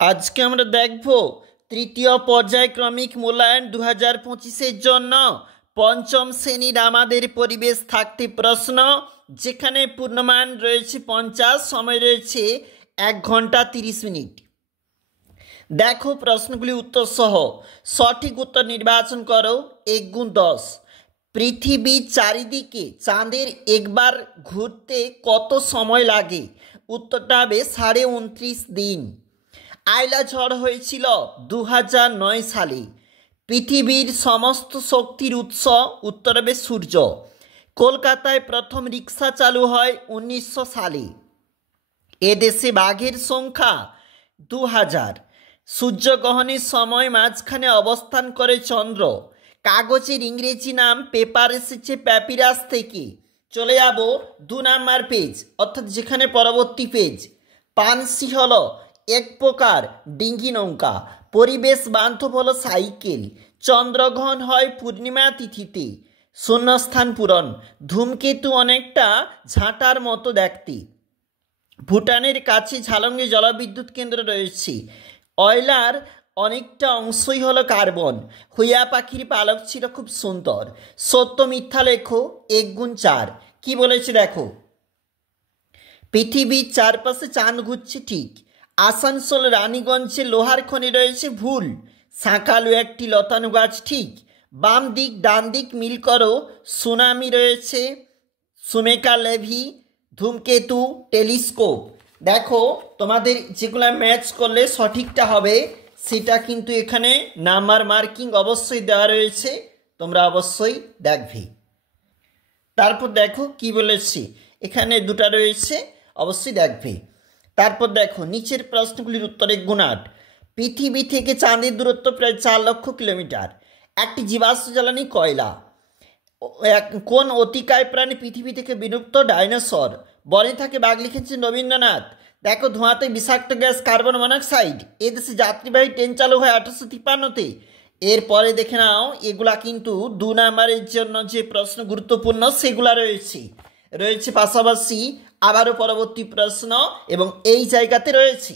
আজকে আমরা দেখব তৃতীয় পর্যায়ক্রমিক মূল্যায়ন 2025-এর জন্য পঞ্চম শ্রেণীর আমাদের পরিবেশ থাকতে প্রশ্ন, যেখানে পূর্ণমান রয়েছে 50, সময় রয়েছে 1 ঘন্টা 30 মিনিট। দেখো প্রশ্নগুলি উত্তর সহ সঠিক উত্তর নির্বাচন করো। 1 গুণ 10। পৃথিবীর চারিদিকে চাঁদের একবার ঘুরতে কত সময় লাগে? উত্তরটা হবে 29.5 দিন। আইলা ঝড় হয়েছিল 2009 সালে। পৃথিবীর সমস্ত শক্তির উৎস? উত্তর হবে সূর্য। কলকাতায় প্রথম রিক্সা চালু হয় 1900 সালে। এদেশে বাঘের সংখ্যা 2000। সূর্যগ্রহণের সময় মাঝখানে অবস্থান করে চন্দ্র। কাগজের ইংরেজি নাম পেপার এসেছে প্যাপিরাস থেকে। চলে যাব 2 নাম্বার পেজ, অর্থাৎ যেখানে পরবর্তী পেজ। পানসি হলো এক প্রকার ডিঙ্গি নৌকা। পরিবেশ বান্ধব হলো সাইকেল। চন্দ্রগ্রহণ হয় পূর্ণিমা তিথিতে। শূন্যস্থান পূরণ। ধূমকেতু অনেকটা ঝাঁটার মতো দেখতে। ভুটানের কাছে ঝালঙ্গে জলবিদ্যুৎ কেন্দ্র রয়েছে। অয়লার অনেকটা অংশই হলো কার্বন। হুইয়া পাখির পালক ছিল খুব সুন্দর। সত্য মিথ্যা লেখো। 1 গুণ 4। কি বলেছে দেখো। পৃথিবীর চারপাশে চাঁদ ঘুরছে ঠিক। আসানসোল রানীগঞ্জে লোহার খনি রয়েছে ভুল। শাঁকালু একটি লতানো গাছ ঠিক। বাম দিক ডান দিক মিল করো। সুনামি রয়েছে। সুমেকা লেভি, ধূমকেতু, টেলিস্কোপ। দেখো তোমাদের যেগুলো ম্যাচ করলে সঠিকটা হবে সেটা কিন্তু এখানে নাম্বার মার্কিং অবশ্যই দেওয়া রয়েছে, তোমরা অবশ্যই দেখবে। তারপর দেখো কি বলেছি, এখানে দুটো রয়েছে, অবশ্যই দেখবে। তারপর দেখো নিচের প্রশ্নগুলির উত্তর 1 গুণ 8। পৃথিবী থেকে চাঁদের দূরত্ব প্রায় 4 লক্ষ কিলোমিটার। একটি জীবাশ্ম জ্বালানি কয়লা। কোন অতিকায় প্রাণী পৃথিবী থেকে বিলুপ্ত? ডাইনোসর। বনে থাকে বাঘ, লিখেছেন রবীন্দ্রনাথ। দেখো ধোঁয়াতে বিষাক্ত গ্যাস কার্বন মনোক্সাইড। এদেশে যাত্রীবাহী ট্রেন চালু হয় 1853-তে। এরপরে দেখে নাও, এগুলা কিন্তু 2 নাম্বারের জন্য যে প্রশ্ন গুরুত্বপূর্ণ সেগুলা রয়েছে পাশাপাশি আবারও পরবর্তী প্রশ্ন এবং এই জায়গাতে রয়েছে।